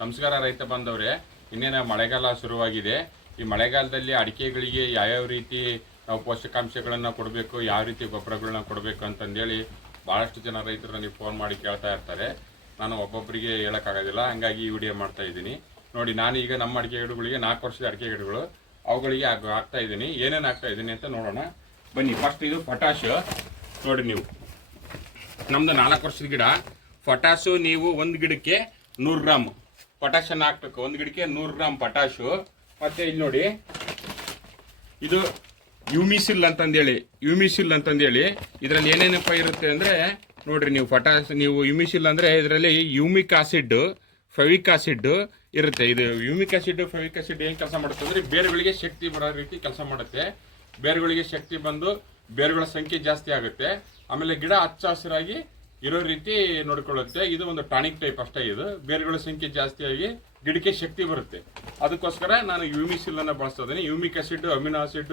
ನಮಸ್ಕಾರ ರೈತ ಬಾಂಧವರೇ. ಇನ್ನೇನು ಮಳೆಗಾಲ ಶುರುವಾಗಿದೆ. ಈ ಮಳೆಗಾಲದಲ್ಲಿ ಅಡಿಕೆಗಳಿಗೆ ಯಾವ್ಯಾವ ರೀತಿ ನಾವು ಪೋಷಕಾಂಶಗಳನ್ನು ಕೊಡಬೇಕು, ಯಾವ ರೀತಿ ಗೊಬ್ಬರಗಳನ್ನ ಕೊಡಬೇಕು ಅಂತಂದೇಳಿ ಭಾಳಷ್ಟು ಜನ ರೈತರು ನನಗೆ ಫೋನ್ ಮಾಡಿ ಕೇಳ್ತಾ ಇರ್ತಾರೆ. ನಾನು ಒಬ್ಬೊಬ್ಬರಿಗೆ ಹೇಳೋಕ್ಕಾಗೋದಿಲ್ಲ, ಹಂಗಾಗಿ ಈ ವಿಡಿಯೋ ಮಾಡ್ತಾ ಇದ್ದೀನಿ. ನೋಡಿ, ನಾನು ಈಗ ನಮ್ಮ ಅಡಿಕೆ ಗಿಡಗಳಿಗೆ 4 ವರ್ಷದ ಅಡಿಕೆ ಗಿಡಗಳು ಅವುಗಳಿಗೆ ಹಾಕ್ತಾ ಇದ್ದೀನಿ. ಏನೇನು ಹಾಕ್ತಾ ಇದ್ದೀನಿ ಅಂತ ನೋಡೋಣ ಬನ್ನಿ. ಫಸ್ಟ್ ಇದು ಪೊಟ್ಯಾಶ್. ನೋಡಿ, ನೀವು ನಮ್ದು 4 ವರ್ಷದ ಗಿಡ. ಪೊಟ್ಯಾಶು ನೀವು ಒಂದು ಗಿಡಕ್ಕೆ 100 ಗ್ರಾಮ್ ಪೊಟ್ಯಾಶನ್ನು ಹಾಕ್ಬೇಕು. ಒಂದು ಗಿಡಕ್ಕೆ 100 ಗ್ರಾಮ್ ಪೊಟ್ಯಾಶು. ಮತ್ತೆ ಇಲ್ಲಿ ನೋಡಿ, ಇದು ಯೂಮಿಸಿಲ್ ಅಂತಂದೇಳಿ ಇದರಲ್ಲಿ ಏನೇನಪ್ಪ ಇರುತ್ತೆ ಅಂದರೆ, ನೋಡ್ರಿ ನೀವು ನೀವು ಯೂಮಿಸಿಲ್ ಅಂದರೆ ಇದರಲ್ಲಿ ಯೂಮಿಕ್ ಆಸಿಡ್, ಫೆವಿಕ್ ಆಸಿಡ್ ಇರುತ್ತೆ. ಇದು ಯೂಮಿಕ್ ಆಸಿಡ್, ಫೆವಿಕ್ ಆಸಿಡ್ ಏನು ಕೆಲಸ ಮಾಡುತ್ತೆ ಅಂದರೆ ಬೇರುಗಳಿಗೆ ಶಕ್ತಿ ಬರೋ ರೀತಿ ಕೆಲಸ ಮಾಡುತ್ತೆ. ಬೇರುಗಳಿಗೆ ಶಕ್ತಿ ಬಂದು ಬೇರುಗಳ ಸಂಖ್ಯೆ ಜಾಸ್ತಿ ಆಗುತ್ತೆ. ಆಮೇಲೆ ಗಿಡ ಹಚ್ಚ ಹಸಿರಾಗಿ ಇರೋ ರೀತಿ ನೋಡ್ಕೊಳ್ಳುತ್ತೆ. ಇದು ಒಂದು ಟಾನಿಕ್ ಟೈಪ್ ಅಷ್ಟೇ. ಇದು ಬೇರುಗಳ ಸಂಖ್ಯೆ ಜಾಸ್ತಿಯಾಗಿ ಗಿಡಕ್ಕೆ ಶಕ್ತಿ ಬರುತ್ತೆ. ಅದಕ್ಕೋಸ್ಕರ ನಾನು ಯೂಮಿಸಿಲ್ ಅನ್ನು ಬಳಸ್ತಾ ಇದ್ದೀನಿ. Humic acid, amino acid,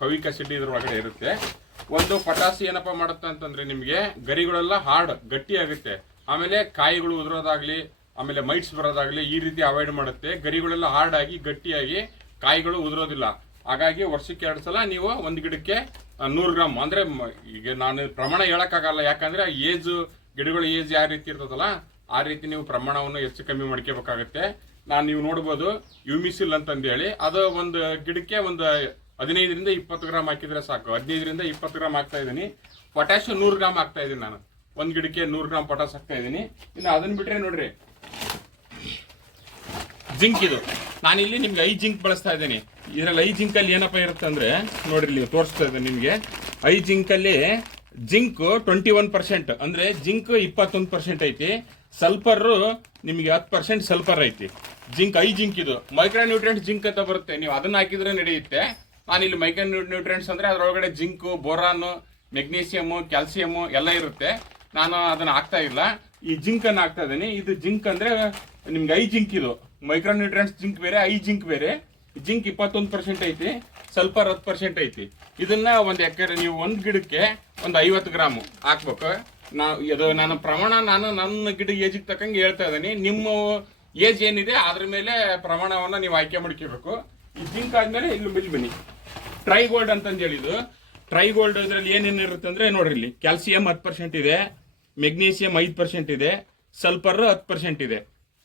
fulvic acid ಇದ್ರೊಳಗಡೆ ಇರುತ್ತೆ. ಒಂದು ಪೊಟ್ಯಾಸಿ ಏನಪ್ಪ ಮಾಡುತ್ತೆ ಅಂತಂದ್ರೆ ನಿಮಗೆ ಗರಿಗಳೆಲ್ಲ ಹಾರ್ಡ್ ಗಟ್ಟಿ ಆಗುತ್ತೆ. ಆಮೇಲೆ ಕಾಯಿಗಳು ಉದುರೋದಾಗ್ಲಿ, ಆಮೇಲೆ ಮೈಟ್ಸ್ ಬರೋದಾಗ್ಲಿ ಈ ರೀತಿ ಅವಾಯ್ಡ್ ಮಾಡುತ್ತೆ. ಗರಿಗಳೆಲ್ಲ ಹಾರ್ಡ್ ಆಗಿ ಗಟ್ಟಿಯಾಗಿ ಕಾಯಿಗಳು ಉದುರೋದಿಲ್ಲ. ಹಾಗಾಗಿ ವರ್ಷಕ್ಕೆ 2 ಸಲ ನೀವು ಒಂದು ಗಿಡಕ್ಕೆ 100 ಗ್ರಾಮ್ ಅಂದ್ರೆ, ಈಗ ನಾನು ಪ್ರಮಾಣ ಹೇಳಕ್ಕಾಗಲ್ಲ, ಯಾಕಂದ್ರೆ ಗಿಡಗಳ ಏಜ್ ಯಾವ ರೀತಿ ಇರ್ತದಲ್ಲ ಆ ರೀತಿ ನೀವು ಪ್ರಮಾಣವನ್ನು ಹೆಚ್ಚು ಕಮ್ಮಿ ಮಾಡ್ಕೋಬೇಕಾಗುತ್ತೆ. ನೀವು ನೋಡ್ಬೋದು ಯೂಮಿಸಿಲ್ ಅಂತಂದೇಳಿ, ಅದು ಒಂದು ಗಿಡಕ್ಕೆ ಒಂದು 15ರಿಂದ 20 ಗ್ರಾಮ್ ಹಾಕಿದ್ರೆ ಸಾಕು. 15ರಿಂದ 20 ಗ್ರಾಮ್ ಹಾಕ್ತಾ ಇದ್ದೀನಿ. ಪೊಟ್ಯಾಶ್ 100 ಗ್ರಾಮ್ ಹಾಕ್ತಾ ಇದ್ದೀನಿ. ನಾನು ಒಂದು ಗಿಡಕ್ಕೆ 100 ಗ್ರಾಮ್ ಪೊಟ್ಯಾಶ್ ಹಾಕ್ತಾ ಇದ್ದೀನಿ. ಇನ್ನು ಅದನ್ನ ಬಿಟ್ರೆ ನೋಡ್ರಿ, ಜಿಂಕ್. ಇದು ನಾನಿಲ್ಲಿ ನಿಮ್ಗೆ ಐ ಜಿಂಕ್ ಬಳಸ್ತಾ ಇದ್ದೀನಿ. ಇದರಲ್ಲಿ ಐ ಜಿಂಕಲ್ಲಿ ಏನಪ್ಪ ಇರುತ್ತೆ ಅಂದ್ರೆ, ನೋಡ್ರಿ ಇಲ್ಲಿ ತೋರಿಸ್ತಾ ಇದ್ದೀನಿ ನಿಮಗೆ. ಐ ಜಿಂಕಲ್ಲಿ ಜಿಂಕ್ 21% ಅಂದ್ರೆ ಜಿಂಕ್ 21% ಐತಿ. ಸಲ್ಫರ್ ನಿಮಗೆ 10% ಸಲ್ಫರ್ ಐತಿ. ಐ ಜಿಂಕ್ ಇದು ಮೈಕ್ರೋ ನ್ಯೂಟ್ರಿಯೆಂಟ್ಸ್ ಜಿಂಕ್ ಅಂತ ಬರುತ್ತೆ. ನೀವು ಅದನ್ನ ಹಾಕಿದ್ರೆ ನಡೆಯುತ್ತೆ. ನಾನಿಲ್ಲಿ ಮೈಕ್ರೋ ನ್ಯೂಟ್ರಿಯೆಂಟ್ಸ್ ಅಂದ್ರೆ ಅದರೊಳಗಡೆ ಜಿಂಕ್, ಬೋರಾನ್, ಮೆಗ್ನೀಸಿಯಮ್, ಕ್ಯಾಲ್ಸಿಯಮ್ ಎಲ್ಲ ಇರುತ್ತೆ. ನಾನು ಅದನ್ನ ಹಾಕ್ತಾ ಇಲ್ಲ, ಈ ಜಿಂಕ್ ಅನ್ನು ಹಾಕ್ತಾ ಇದ್ದೀನಿ. ಇದು ಜಿಂಕ್ ಅಂದ್ರೆ ನಿಮ್ಗೆ ಐ ಜಿಂಕ್. ಇದು ಮೈಕ್ರೋ ನ್ಯೂಟ್ರಿಯೆಂಟ್ಸ್ ಜಿಂಕ್ ಬೇರೆ, ಐ ಜಿಂಕ್ ಬೇರೆ. ಜಿಂಕ್ 21% ಐತಿ, ಸಲ್ಫರ್ 10% ಐತಿ. ಇದನ್ನ ಒಂದು ಎಕರೆ ನೀವು ಒಂದು ಗಿಡಕ್ಕೆ ಒಂದು 50 ಗ್ರಾಮ್ ಹಾಕ್ಬೇಕು. ನಾನು ಪ್ರಮಾಣ ನನ್ನ ಗಿಡ ಏಜಿಗೆ ತಕ್ಕಂಗೆ ಹೇಳ್ತಾ ಇದ್ದೀನಿ. ನಿಮ್ಮ ಏಜ್ ಏನಿದೆ ಅದ್ರ ಮೇಲೆ ಪ್ರಮಾಣವನ್ನ ನೀವು ಆಯ್ಕೆ ಮಾಡ್ಕೋಬೇಕು. ಈ ಜಿಂಕ್ ಆದ್ಮೇಲೆ ಇಲ್ಲಿ ಬನ್ನಿ, ಟ್ರೈಗೋಲ್ಡ್ ಅಂತಂದು ಹೇಳಿದ್ದು. ಟ್ರೈಗೋಲ್ಡ್ ಇದರಲ್ಲಿ ಏನೇನಿರುತ್ತೆ ಅಂದ್ರೆ, ನೋಡ್ರಿ ಇಲ್ಲಿ ಕ್ಯಾಲ್ಸಿಯಂ 10% ಇದೆ, ಮೆಗ್ನೀಸಿಯಂ 5% ಇದೆ, ಸಲ್ಫರ್ 10% ಇದೆ.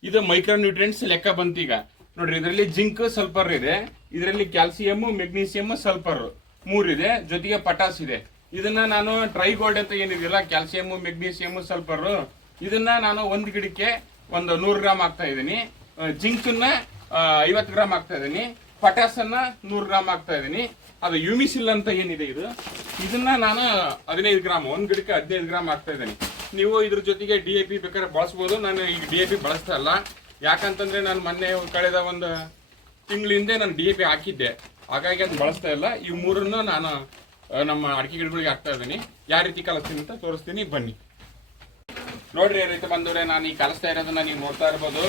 ಇದು ಮೈಕ್ರೋ ನ್ಯೂಟ್ರಿಯೆಂಟ್ಸ್ ಲೆಕ್ಕ ಬಂತು. ಈಗ ನೋಡ್ರಿ, ಇದರಲ್ಲಿ ಜಿಂಕ್, ಸಲ್ಫರ್ ಇದೆ, ಇದರಲ್ಲಿ ಕ್ಯಾಲ್ಸಿಯಂ, ಮೆಗ್ನೀಸಿಯಂ, ಸಲ್ಫರ್ 3 ಇದೆ, ಜೊತೆಗೆ ಪೊಟ್ಯಾಸ್ ಇದೆ. ಇದನ್ನ ನಾನು ಟ್ರೈಗೋಲ್ಡ್ ಅಂತ ಏನಿದೆಯಲ್ಲ, ಕ್ಯಾಲ್ಸಿಯಂ, ಮೆಗ್ನೀಸಿಯಂ, ಸಲ್ಫರ್, ಇದನ್ನ ನಾನು ಒಂದು ಗಿಡಕ್ಕೆ ಒಂದು 100 ಗ್ರಾಮ್ ಹಾಕ್ತಾ ಇದ್ದೀನಿ. ಜಿಂಕನ್ನ 50 ಗ್ರಾಮ್ ಹಾಕ್ತಾ ಇದ್ದೀನಿ. ಪೊಟ್ಯಾಸ್ ಅನ್ನ 100 ಗ್ರಾಮ್ ಹಾಕ್ತಾ ಇದ್ದೀನಿ. ಅದು ಯೂಮಿಸಿಲ್ ಅಂತ ಏನಿದೆ ಇದನ್ನ ನಾನು 15 ಗ್ರಾಮ್, ಒಂದು ಗಿಡಕ್ಕೆ 15 ಗ್ರಾಮ್ ಹಾಕ್ತಾ ಇದ್ದೀನಿ. ನೀವು ಇದ್ರ ಜೊತೆಗೆ DAP ಬೇಕಾದ್ರೆ ಬಳಸ್ಬೋದು. ನಾನು ಈಗ DAP ಬಳಸ್ತಾ ಇಲ್ಲ, ಯಾಕಂತಂದ್ರೆ ನಾನು ಮೊನ್ನೆ ಕಳೆದ ಒಂದು ತಿಂಗಳಿಂದ ನಾನು DAP ಹಾಕಿದ್ದೆ, ಹಾಗಾಗಿ ಅದು ಬಳಸ್ತಾ ಇಲ್ಲ. ಈ 3 ನಾನು ನಮ್ಮ ಅಡಿಕೆ ಗಿಡಗಳಿಗೆ ಹಾಕ್ತಾ ಇದ್ದೀನಿ. ಯಾವ ರೀತಿ ಕಲಿಸ್ತೀನಿ ಅಂತ ತೋರಿಸ್ತೀನಿ, ಬನ್ನಿ. ನೋಡ್ರಿ ರೈತ ಬಂದವ್ರೆ, ನಾನು ಈ ಕಲಿಸ್ತಾ ಇರೋದನ್ನ ನೀವು ನೋಡ್ತಾ ಇರ್ಬೋದು.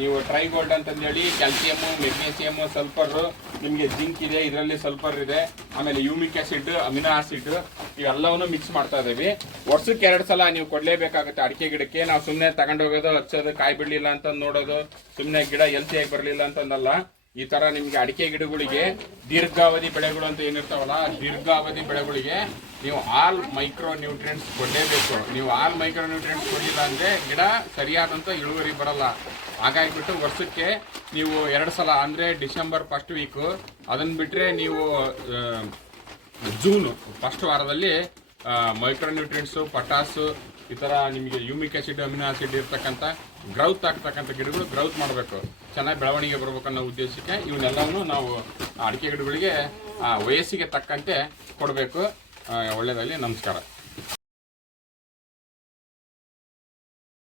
ನೀವು ಟ್ರೈಗೋಲ್ಡ್ ಅಂತಂದೇಳಿ ಕ್ಯಾಲ್ಸಿಯಮ್, ಮೆಗ್ನೀಸಿಯಮ್, ಸಲ್ಫರ್, ನಿಮಗೆ ಜಿಂಕ್ ಇದೆ, ಇದರಲ್ಲಿ ಸಲ್ಫರ್ ಇದೆ, ಆಮೇಲೆ ಯೂಮಿಕ್ ಆಸಿಡ್, ಅಮಿನೋ ಆಸಿಡ್ ಇವೆಲ್ಲವನ್ನು ಮಿಕ್ಸ್ ಮಾಡ್ತಾ ಇದ್ದೀವಿ. ವರ್ಷಕ್ಕೆ 2 ಸಲ ನೀವು ಕೊಡ್ಲೇಬೇಕಾಗುತ್ತೆ ಅಡಿಕೆ ಗಿಡಕ್ಕೆ. ನಾವು ಸುಮ್ಮನೆ ತಗೊಂಡೋಗೋದು, ಹಚ್ಚೋದು, ಕಾಯಿ ಬಿಡಲಿಲ್ಲ ಅಂತ ನೋಡೋದು, ಸುಮ್ಮನೆ ಗಿಡ ಹೆಲ್ತಿಯಾಗಿ ಬರಲಿಲ್ಲ ಅಂತಂದಲ್ಲ. ಈ ತರ ನಿಮ್ಗೆ ಅಡಿಕೆ ಗಿಡಗಳಿಗೆ ದೀರ್ಘಾವಧಿ ಬೆಳೆಗಳು ಅಂತ ಏನಿರ್ತಾವಲ್ಲ, ದೀರ್ಘಾವಧಿ ಬೆಳೆಗಳಿಗೆ ನೀವು ಆಲ್ ಮೈಕ್ರೋ ನ್ಯೂಟ್ರಿಯೆಂಟ್ಸ್ ಕೊಡಲೇಬೇಕು. ನೀವು ಆಲ್ ಮೈಕ್ರೋ ನ್ಯೂಟ್ರಿಯೆಂಟ್ಸ್ ಕೊಡಲಿಲ್ಲ ಅಂದ್ರೆ ಗಿಡ ಸರಿಯಾದಂತ ಇಳುವರಿ ಬರಲ್ಲ. ಹಾಗಾಗಿಬಿಟ್ಟು ವರ್ಷಕ್ಕೆ ನೀವು 2 ಸಲ ಅಂದ್ರೆ ಡಿಸೆಂಬರ್ 1st ವೀಕ್, ಅದನ್ನ ಬಿಟ್ರೆ ನೀವು ಜೂನ್ 1st ವಾರದಲ್ಲಿ ಮೈಕ್ರೋ ನ್ಯೂಟ್ರಿಯೆಂಟ್ಸು, ಪೊಟ್ಯಾಸು, ಈ ಥರ ನಿಮಗೆ ಯೂಮಿಕ್ ಆಸಿಡ್, ಅಮಿನೋ ಆಸಿಡ್ ಇರ್ತಕ್ಕಂಥ ಗ್ರೌತ್ ಆಗ್ತಕ್ಕಂಥ ಗಿಡಗಳು ಗ್ರೌತ್ ಮಾಡಬೇಕು, ಚೆನ್ನಾಗಿ ಬೆಳವಣಿಗೆ ಬರ್ಬೇಕನ್ನೋ ಉದ್ದೇಶಕ್ಕೆ ಇವನ್ನೆಲ್ಲವನ್ನು ನಾವು ಅಡಿಕೆ ಗಿಡಗಳಿಗೆ ವಯಸ್ಸಿಗೆ ತಕ್ಕಂತೆ ಕೊಡಬೇಕು. ಒಳ್ಳೆಯದಾಗಲಿ. ನಮಸ್ಕಾರ.